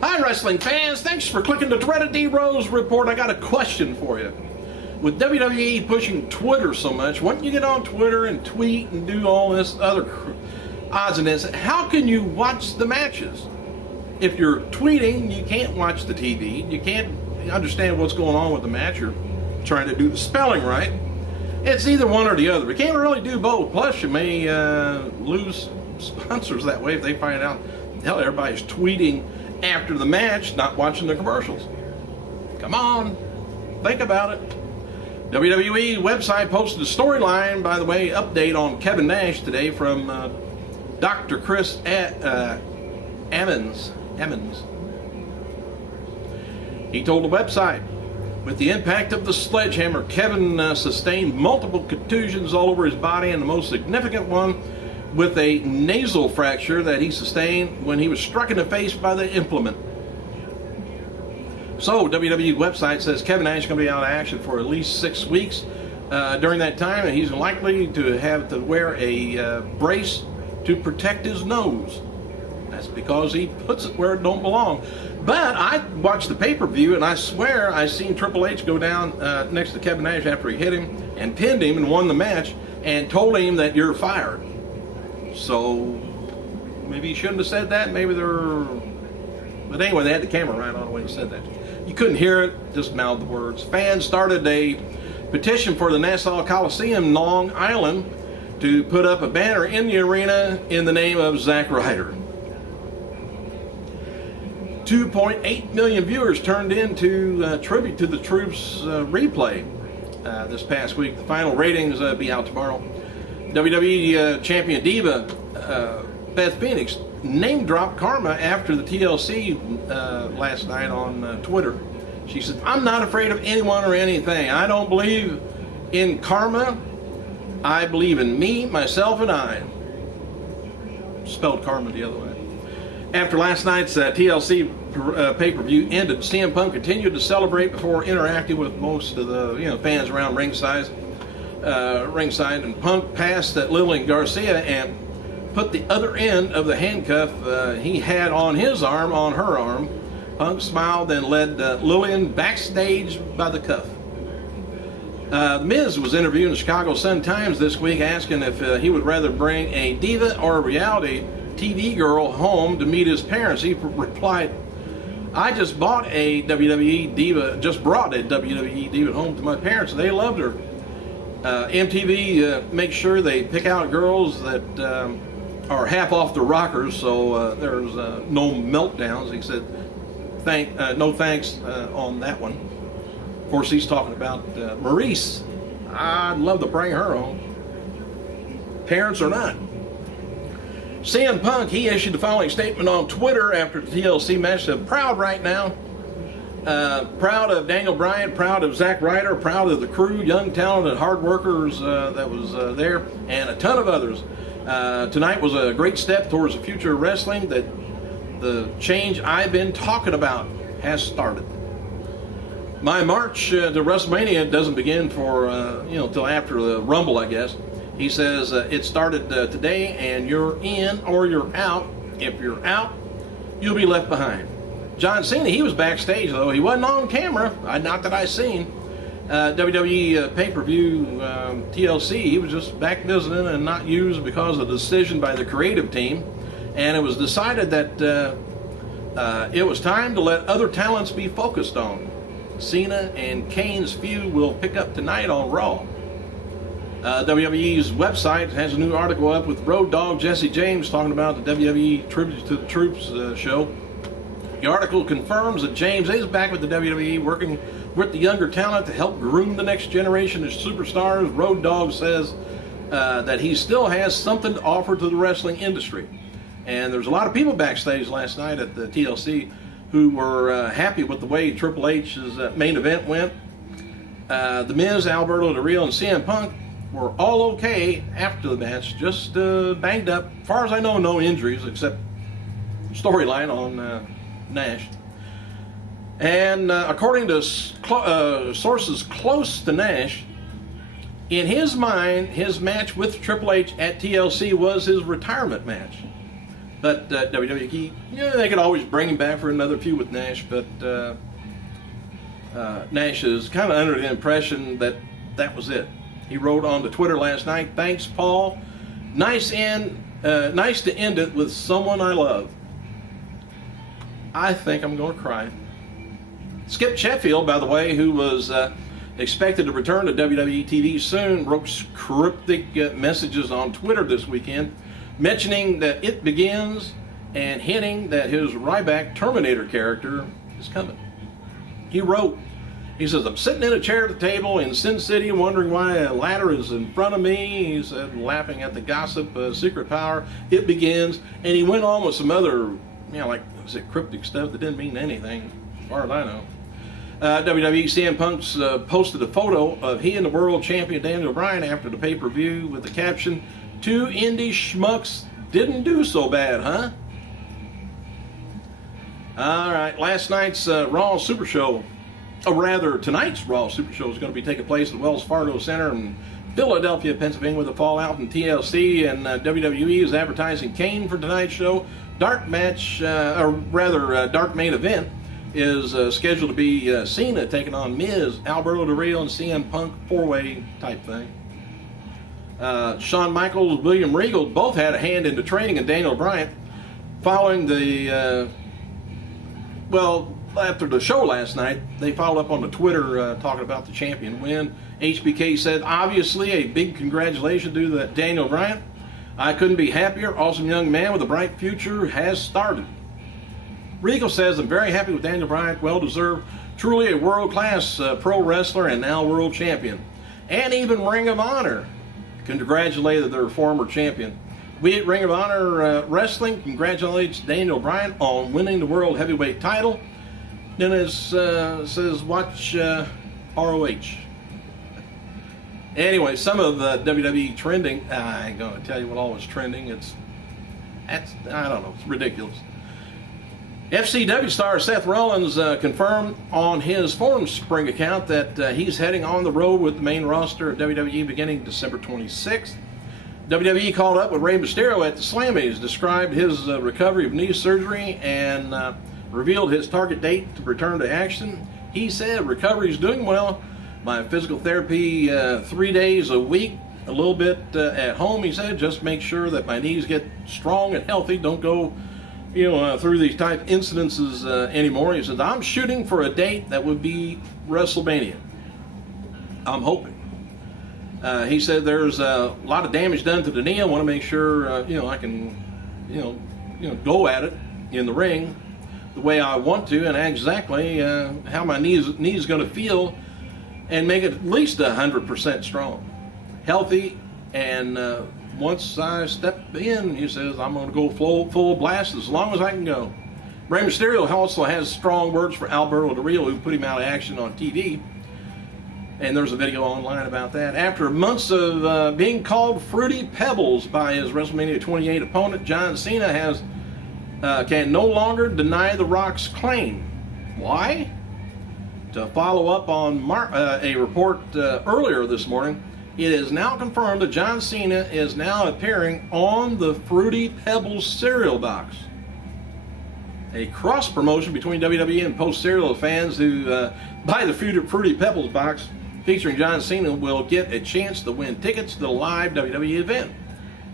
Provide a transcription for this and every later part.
Hi, wrestling fans. Thanks for clicking the Dreaded D Rose Report. I got a question for you. With WWE pushing Twitter so much, why don't you get on Twitter and tweet and do all this other odds and ends? How can you watch the matches? If you're tweeting, you can't watch the TV. You can't understand what's going on with the match. You're trying to do the spelling right. It's either one or the other. You can't really do both. Plus, you may lose sponsors that way if they find out, hell, everybody's tweeting after the match, not watching the commercials. Come on, think about it. WWE website posted a storyline, by the way, update on Kevin Nash today from Dr. Chris Emmons. He told the website, with the impact of the sledgehammer, Kevin sustained multiple contusions all over his body, and the most significant one with a nasal fracture that he sustained when he was struck in the face by the implement. So, WWE website says Kevin Nash is going to be out of action for at least 6 weeks during that time, and he's likely to have to wear a brace to protect his nose. That's because he puts it where it don't belong. But I watched the pay-per-view, and I swear I seen Triple H go down next to Kevin Nash after he hit him and pinned him and won the match and told him that you're fired. So maybe he shouldn't have said that. Maybe they're... But anyway, they had the camera right on when he said that. You couldn't hear it, just mouthed the words. Fans started a petition for the Nassau Coliseum, Long Island, to put up a banner in the arena in the name of Zack Ryder. 2.8 million viewers turned in to tribute to the troops replay this past week. The final ratings be out tomorrow. WWE Champion Diva Beth Phoenix name-dropped Kharma after the t.l.c. last night on Twitter. She said, "I'm not afraid of anyone or anything. I don't believe in karma. I believe in me, myself, and I." Spelled karma the other way. After last night's t.l.c. pay-per-view ended, CM Punk continued to celebrate before interacting with most of the fans around ringside, and Punk passed at Lillian Garcia and put the other end of the handcuff he had on his arm on her arm. Punk smiled and led Lillian backstage by the cuff. The Miz was interviewed in the Chicago Sun-Times this week, asking if he would rather bring a diva or a reality TV girl home to meet his parents. He replied, "I just brought a WWE diva home to my parents. They loved her. MTV makes sure they pick out girls that are half off the rockers, so there's no meltdowns." He said, no thanks on that one. Of course, he's talking about Maurice. I'd love to bring her home, parents or not. CM Punk, he issued the following statement on Twitter after the t.l.c. match. Said, "Proud right now. Proud of Daniel Bryan, proud of Zack Ryder, proud of the crew, young, talented, hard workers that was there, and a ton of others. Tonight was a great step towards the future of wrestling. That the change I've been talking about has started. My march to WrestleMania doesn't begin for till after the Rumble, I guess." He says, "It started today, and you're in or you're out. If you're out, you'll be left behind." John Cena, he was backstage, though. He wasn't on camera, not that I seen. WWE pay-per-view t.l.c., he was just back visiting and not used because of the decision by the creative team. And it was decided that it was time to let other talents be focused on. Cena and Kane's feud will pick up tonight on Raw. WWE's website has a new article up with Road Dogg Jesse James talking about the WWE Tribute to the Troops show. The article confirms that James is back with the WWE, working with the younger talent to help groom the next generation of superstars. Road Dogg says that he still has something to offer to the wrestling industry. And there's a lot of people backstage last night at the t.l.c. who were happy with the way Triple H's main event went. The Miz, Alberto Del Rio, and CM Punk were all okay after the match, just banged up. As far as I know, no injuries except storyline on Nash. And according to sources close to Nash, in his mind, his match with Triple H at t.l.c. was his retirement match. But WWE, they could always bring him back for another feud with Nash, but Nash is kind of under the impression that that was it. He wrote on the Twitter last night, "Thanks, Paul. Nice to end it with someone I love." I think I'm going to cry. Skip Sheffield, by the way, who was expected to return to WWE TV soon, wrote cryptic messages on Twitter this weekend, mentioning that it begins and hinting that his Ryback Terminator character is coming. He wrote, he says, "I'm sitting in a chair at the table in Sin City wondering why a ladder is in front of me." He said, laughing at the gossip, secret power, it begins. And he went on with some other, like, was it cryptic stuff that didn't mean anything, as far as I know. WWE CM Punk's posted a photo of he and the world champion Daniel Bryan after the pay-per-view with the caption, "Two indie schmucks didn't do so bad, huh?" All right, last night's Raw Super Show, or rather tonight's Raw Super Show, is going to be taking place at the Wells Fargo Center in Philadelphia, Pennsylvania, with a fallout in t.l.c. and WWE is advertising Kane for tonight's show. Dark match, dark main event is scheduled to be Cena taking on Miz, Alberto Del Rio, and CM Punk, four-way type thing. Shawn Michaels, William Regal both had a hand in the training of Daniel Bryan following the after the show last night. They followed up on the Twitter talking about the champion win. HBK said, "Obviously a big congratulations to Daniel Bryan. I couldn't be happier. Awesome young man with a bright future has started." Regal says, "I'm very happy with Daniel Bryan. Well deserved. Truly a world-class pro wrestler and now world champion." And even Ring of Honor congratulated their former champion. We at Ring of Honor Wrestling congratulates Daniel Bryan on winning the World Heavyweight title. Then it says, watch ROH. Anyway, some of the WWE trending, I ain't going to tell you what all was trending. I don't know, it's ridiculous. FCW star Seth Rollins confirmed on his Formspring account that he's heading on the road with the main roster of WWE beginning December 26th. WWE called up with Rey Mysterio at the Slammies, described his recovery of knee surgery, and revealed his target date to return to action. He said, "Recovery is doing well. My physical therapy 3 days a week, a little bit at home," he said, "just make sure that my knees get strong and healthy, don't go through these type incidences anymore." He says, "I'm shooting for a date that would be WrestleMania. I'm hoping." He said, "There's a lot of damage done to the knee. I want to make sure I can go at it in the ring the way I want to, and exactly how my knee's going to feel, and make it at least 100% strong, healthy, and once I step in," he says, "I'm going to go full blast as long as I can go." Rey Mysterio also has strong words for Alberto Del Rio, who put him out of action on TV. And there's a video online about that. After months of being called Fruity Pebbles by his WrestleMania 28 opponent, John Cena can no longer deny The Rock's claim. Why? To follow up on a report earlier this morning, it is now confirmed that John Cena is now appearing on the Fruity Pebbles cereal box. A cross promotion between WWE and Post cereal fans who buy the Fruity Pebbles box featuring John Cena will get a chance to win tickets to the live WWE event.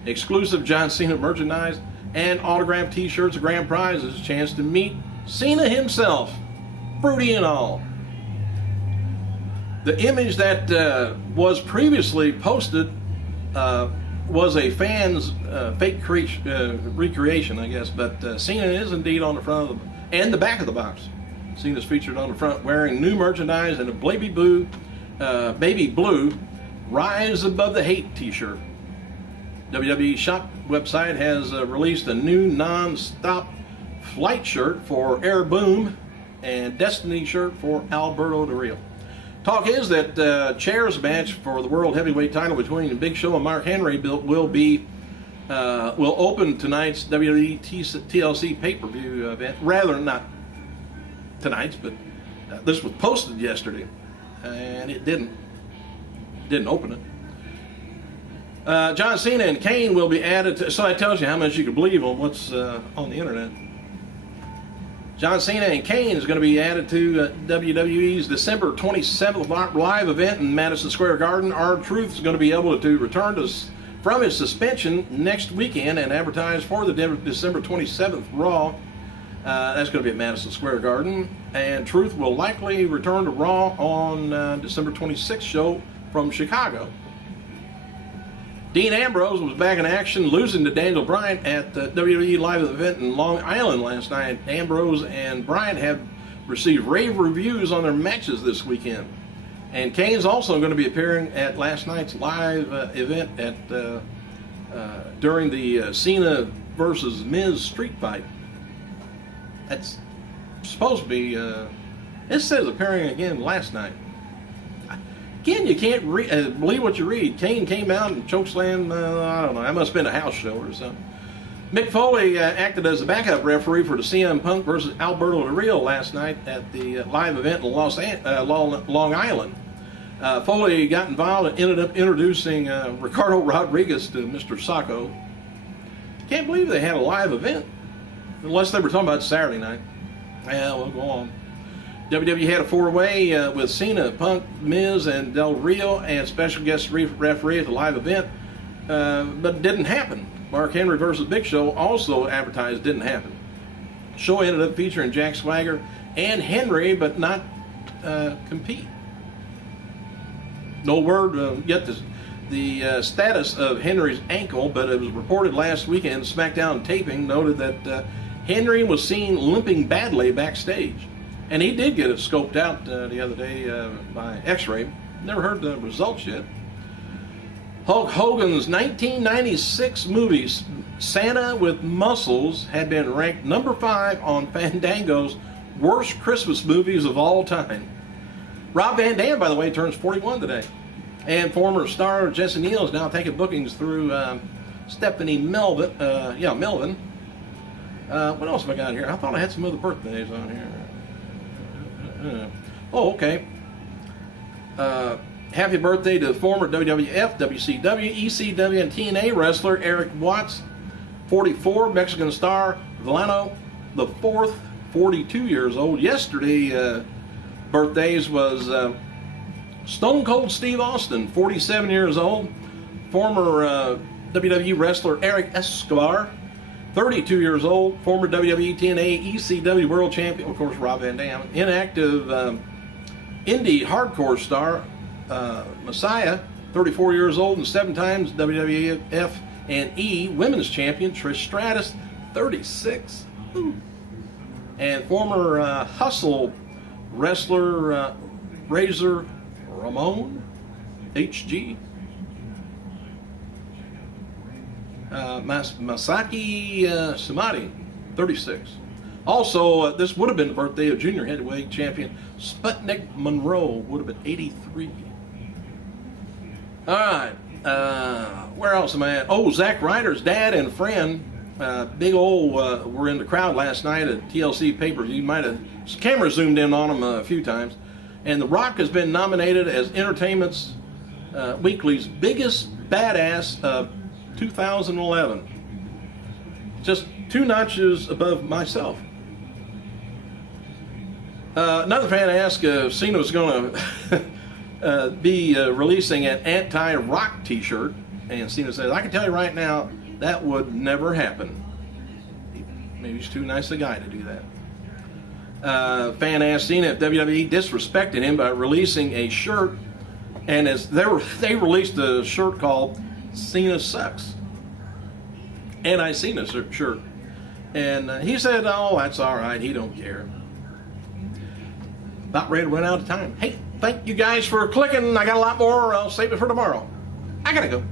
Exclusive John Cena merchandise and autographed t-shirts, a grand prize, is a chance to meet Cena himself, fruity and all. The image that was previously posted was a fan's fake recreation, I guess, but Cena is indeed on the front of and the back of the box. Cena's featured on the front wearing new merchandise and a baby blue Rise Above the Hate t-shirt. WWE shop website has released a new non-stop flight shirt for Air Boom and Destiny shirt for Alberto Del Rio. Talk is that chairs match for the World Heavyweight title between Big Show and Mark Henry will open tonight's WWE t.l.c. pay-per-view event. Rather, not tonight's, but this was posted yesterday, and it didn't open it. John Cena and Kane will be added to, so that tells you how much you can believe on what's on the internet. John Cena and Kane is going to be added to WWE's December 27th live event in Madison Square Garden. R-Truth is going to be able to return from his suspension next weekend and advertise for the December 27th Raw. That's going to be at Madison Square Garden. And Truth will likely return to Raw on December 26th show from Chicago. Dean Ambrose was back in action, losing to Daniel Bryan at the WWE live event in Long Island last night. Ambrose and Bryan have received rave reviews on their matches this weekend. And Kane's also going to be appearing at last night's live event at during the Cena versus Miz street fight. That's supposed to be, it says appearing again last night. Again, you can't believe what you read. Kane came out and chokeslammed, I don't know, that must have been a house show or something. Mick Foley acted as a backup referee for the CM Punk versus Alberto Del Rio last night at the live event in Long Island. Foley got involved and ended up introducing Ricardo Rodriguez to Mr. Sacco. Can't believe they had a live event, unless they were talking about Saturday night. Yeah, we'll go on. WWE had a four-way with Cena, Punk, Miz, and Del Rio, and special guest referee at the live event, but it didn't happen. Mark Henry versus Big Show, also advertised, didn't happen. Show ended up featuring Jack Swagger and Henry, but not compete. No word yet the status of Henry's ankle, but it was reported last weekend. SmackDown taping noted that Henry was seen limping badly backstage. And he did get it scoped out the other day by X-ray. Never heard the results yet. Hulk Hogan's 1996 movie, Santa with Muscles, had been ranked number 5 on Fandango's worst Christmas movies of all time. Rob Van Dam, by the way, turns 41 today. And former star Jesse Neal is now taking bookings through Stephanie Melvin. Melvin. What else have I got here? I thought I had some other birthdays on here. Oh, okay. Happy birthday to former WWF, WCW, ECW, and TNA wrestler Eric Watts, 44, Mexican star Villano the Fourth, 42 years old. Yesterday, birthdays was Stone Cold Steve Austin, 47 years old, former WWE wrestler Eric Escobar, 32 years old, former WWE, TNA, ECW World Champion, of course, Rob Van Dam, inactive indie hardcore star Messiah, 34 years old, and 7 times WWF and E Women's Champion Trish Stratus, 36. Ooh. And former Hustle wrestler Razor Ramon, HG. Masaki Samadi, 36. Also, this would have been the birthday of junior heavyweight champion Sputnik Monroe, would have been 83. All right, where else am I at? Oh, Zack Ryder's dad and friend, big old, were in the crowd last night at t.l.c. pay-per-view. You might have, camera zoomed in on them a few times. And The Rock has been nominated as Entertainment's Weekly's biggest badass of 2011. Just 2 notches above myself. Another fan asked if Cena was going to be releasing an anti-Rock t-shirt, and Cena says, I can tell you right now, that would never happen. Maybe he's too nice a guy to do that. Fan asked Cena if WWE disrespected him by releasing a shirt, and as they released a shirt called Cena Sucks. Anti-Cena shirt. And he said, oh, that's all right, he don't care. About ready to run out of time. Hey, thank you guys for clicking. I got a lot more. I'll save it for tomorrow. I gotta go.